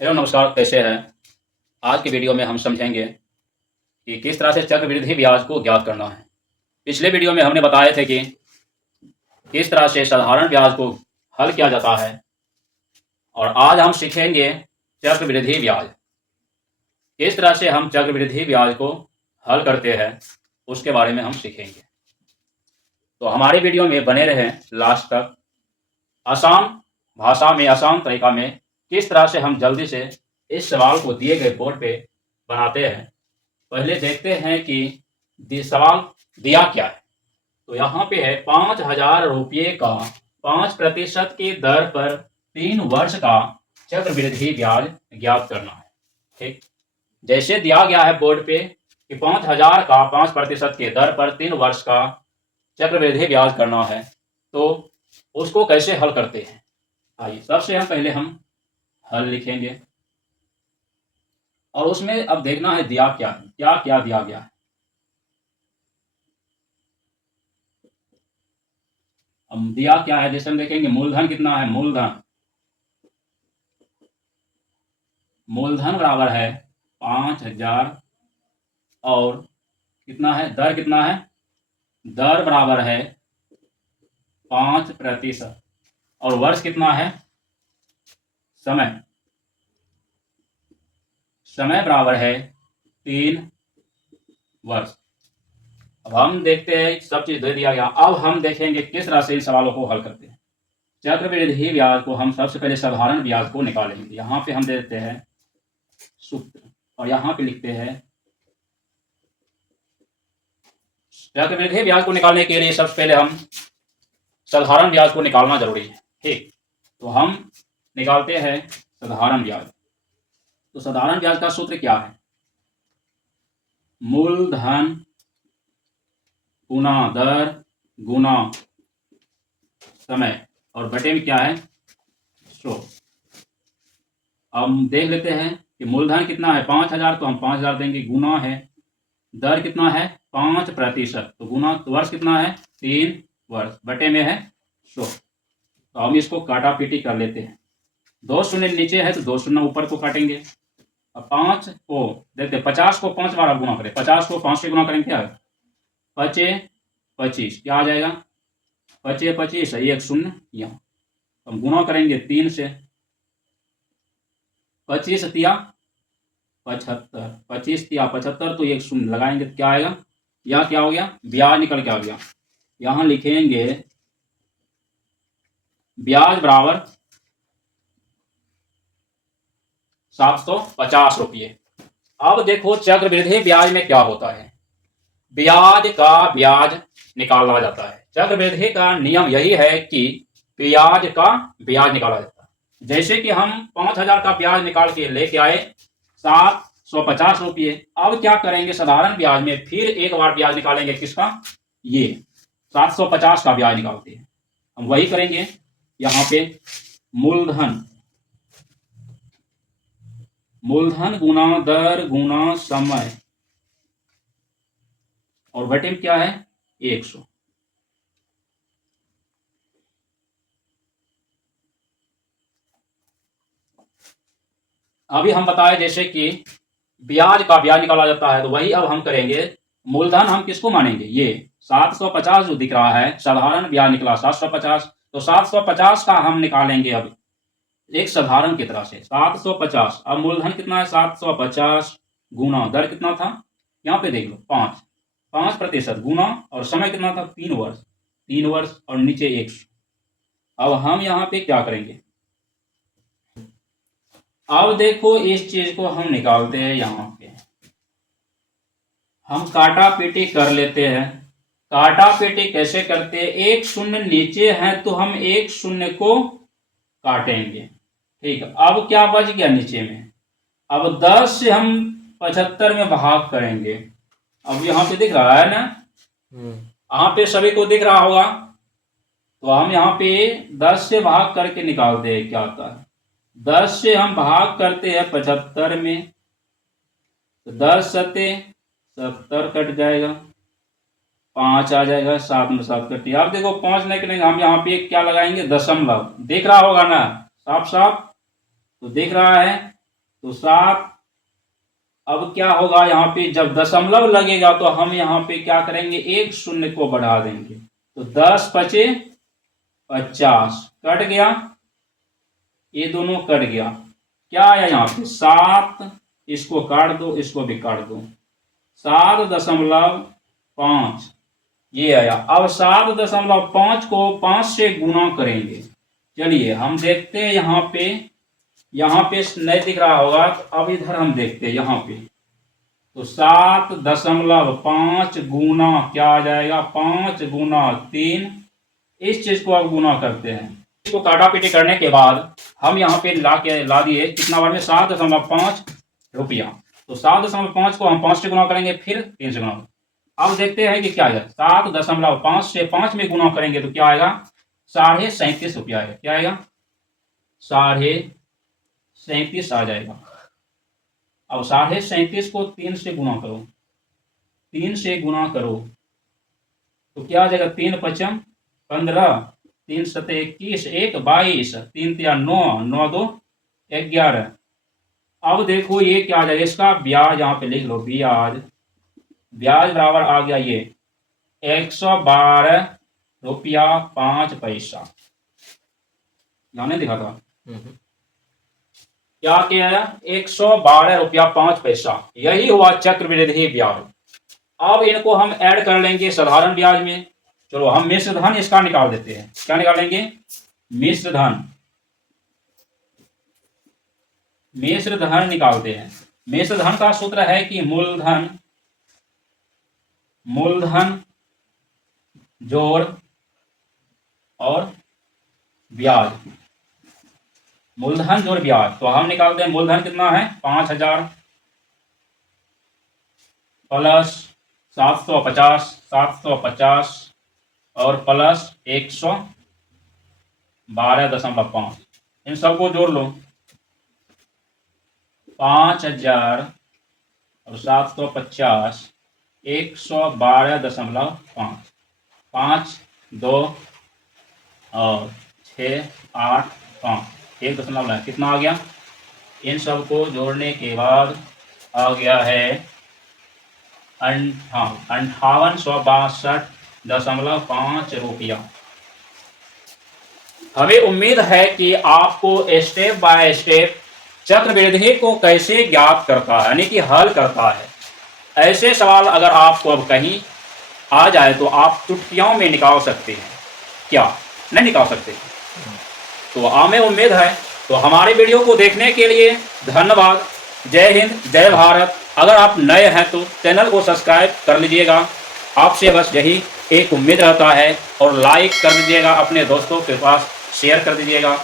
Hello नमस्कार, कैसे हैं। आज की वीडियो में हम समझेंगे कि किस तरह से चक्रवृद्धि ब्याज को ज्ञात करना है। पिछले वीडियो में हमने बताए थे कि किस तरह से साधारण ब्याज को हल किया जाता है और आज हम सीखेंगे चक्रवृद्धि ब्याज। किस तरह से हम चक्रवृद्धि ब्याज को हल करते हैं उसके बारे में हम सीखेंगे, तो हमारे वीडियो में बने रहें लास्ट तक। आसान भाषा में, आसान तरीका में किस तरह से हम जल्दी से इस सवाल को दिए गए बोर्ड पे बनाते हैं। पहले देखते हैं कि सवाल दिया क्या है। तो यहाँ पे है 5,000 रुपये का 5% की दर पर 3 वर्ष का चक्रवृद्धि ब्याज ज्ञात करना है। ठीक, जैसे दिया गया है बोर्ड पे कि 5,000 का 5% की दर पर 3 वर्ष का चक्रवृद्धि ब्याज करना है, तो उसको कैसे हल करते हैं। आइए सबसे पहले हम हल लिखेंगे और उसमें अब देखना है दिया क्या है, क्या क्या दिया गया है। अब दिया क्या है, जैसे हम देखेंगे मूलधन कितना है। मूलधन बराबर है 5,000 और कितना है, दर कितना है, दर बराबर है 5% और वर्ष कितना है, समय बराबर है 3 वर्ष। अब हम देखते हैं, सब चीज दे दिया गया। अब हम देखेंगे किस तरह से इन सवालों को हल करते हैं। चक्रवृद्धि ब्याज को हम सबसे पहले साधारण ब्याज को निकालेंगे। यहाँ पे हम दे देते हैं सूत्र और यहाँ पे लिखते हैं चक्रवृद्धि ब्याज को निकालने के लिए सबसे पहले हम साधारण ब्याज को निकालना जरूरी है। ठीक, तो हम निकालते हैं साधारण ब्याज। तो साधारण ब्याज का सूत्र क्या है, मूलधन गुना दर गुना समय और बटे में क्या है 100। अब हम देख लेते हैं कि मूलधन कितना है 5,000, तो हम 5,000 देंगे, गुना है दर कितना है 5%, तो गुना तो वर्ष कितना है 3 वर्ष, बटे में है 100। तो हम इसको काटा पीटी कर लेते हैं। 2 शून्य नीचे है तो 2 शून्य ऊपर को काटेंगे। अब 5 को देखते 50 को 5 बार गुना करें, 50 को 5 से गुना करेंगे क्या, 5 25 क्या आ जाएगा, 5 25 1 शून्य यहाँ। हम गुना करेंगे 3 से, 25 तिया 75, 25 तिया 75, तो 1 शून्य लगाएंगे तो क्या आएगा, यह क्या हो गया, ब्याज निकल के आ गया। यहां लिखेंगे ब्याज बराबर 750 रुपये। अब देखो चक्रवृद्धि ब्याज में क्या होता है, ब्याज का ब्याज निकाला जाता है। चक्रवृद्धि का नियम यही है कि ब्याज का ब्याज निकाला जाता है। जैसे कि हम 5,000 का ब्याज निकाल के लेके आए 750 रुपये। अब क्या करेंगे, साधारण ब्याज में फिर एक बार ब्याज निकालेंगे, किसका, ये 750 का ब्याज निकालते हैं। हम वही करेंगे यहाँ पे, मूलधन गुना दर गुना समय और बटे में क्या है 100। अभी हम बताए जैसे कि ब्याज का ब्याज निकाला जाता है, तो वही अब हम करेंगे। मूलधन हम किसको मानेंगे, ये 750 जो दिख रहा है, साधारण ब्याज निकला 750, तो 750 का हम निकालेंगे अब एक साधारण की तरह से 750। अब मूलधन कितना है 750 गुना दर कितना था, यहाँ पे देख लो 5% गुना और समय कितना था 3 वर्ष और नीचे 100। अब हम यहाँ पे क्या करेंगे, अब देखो इस चीज को हम निकालते हैं। यहाँ पे हम काटा पीटी कर लेते हैं। काटा पीटी कैसे करते हैं, 1 शून्य नीचे है तो हम 1 शून्य को काटेंगे। ठीक, अब क्या बच गया नीचे में, अब 10 से हम 75 में भाग करेंगे। अब यहाँ पे दिख रहा है ना, यहाँ पे सभी को दिख रहा होगा, तो हम यहाँ पे 10 से भाग करके निकालते हैं क्या आता है। 10 से हम भाग करते हैं 75 में, तो 10 सत्ते 70 कट जाएगा, 5 आ जाएगा, 7 में 7 कटिए। आप देखो 5 नहीं करेंगे, हम यहाँ पे क्या लगाएंगे, दशमलव। दिख रहा होगा ना साफ साफ, तो दिख रहा है तो 7, अब क्या होगा यहाँ पे जब दशमलव लगेगा तो हम यहाँ पे क्या करेंगे, एक शून्य को बढ़ा देंगे, तो 10 पचे 50 कट गया, ये दोनों कट गया, क्या आया यहाँ पे 7, इसको काट दो, इसको भी काट दो, 7.5 ये आया। अब 7.5 को 5 से गुना करेंगे। चलिए हम देखते हैं यहाँ पे नहीं दिख रहा होगा, तो अब इधर हम देखते हैं यहाँ पे, तो 7.5 गुना क्या आ जाएगा, 5 गुना 3, इस चीज को अब गुना करते हैं। इसको काटा पीटी करने के बाद हम यहाँ पे ला दिए कितना बार में, 7.5 रुपया। तो 7.5 को हम 5 से गुना करेंगे, फिर 3 से गुना। अब देखते हैं कि क्या आएगा, 7.5 से 5 में गुना करेंगे तो क्या आएगा, 37.5 रुपया आएगा। क्या आएगा, 37.5 आ जाएगा। अब 37.5 को 3 से गुना करो, 3 से गुना करो तो क्या आ जाएगा, 3 पचम 15, 3 सते 21, 1 22, 3 तिया 9, 9 2 11। अब देखो ये क्या आ जाएगा, इसका ब्याज यहाँ पे लिख लो, ब्याज बराबर आ गया ये 112 रुपया 5 पैसा। यहाँ नहीं दिखा था, क्या आया, 112 रुपया 5 पैसा, यही हुआ चक्रवृद्धि ब्याज। अब इनको हम ऐड कर लेंगे साधारण ब्याज में। चलो हम मिश्र धन इसका निकाल देते हैं। क्या निकालेंगे, मिश्र धन निकालते हैं। मिश्र धन का सूत्र है कि मूलधन जोड़ और ब्याज, मूलधन जोड़ ब्याज। तो हम निकालते हैं मूलधन कितना है, 5000 प्लस 750 और प्लस 112.5, इन सबको जोड़ लो, 5000 और 750 112.5, 5 2 और 6 8 5, 1 कितना आ गया, इन सबको जोड़ने के बाद आ गया है 5862.5 रुपया। हमें उम्मीद है कि आपको स्टेप बाय स्टेप चक्रवृद्धि को कैसे ज्ञात करता है, यानी कि हल करता है। ऐसे सवाल अगर आपको अब कहीं आ जाए तो आप चुटकियों में निकाल सकते हैं, क्या नहीं निकाल सकते? तो हमें उम्मीद है। तो हमारे वीडियो को देखने के लिए धन्यवाद। जय हिंद, जय भारत। अगर आप नए हैं तो चैनल को सब्सक्राइब कर लीजिएगा, आपसे बस यही एक उम्मीद रहता है, और लाइक कर दीजिएगा, अपने दोस्तों के पास शेयर कर दीजिएगा।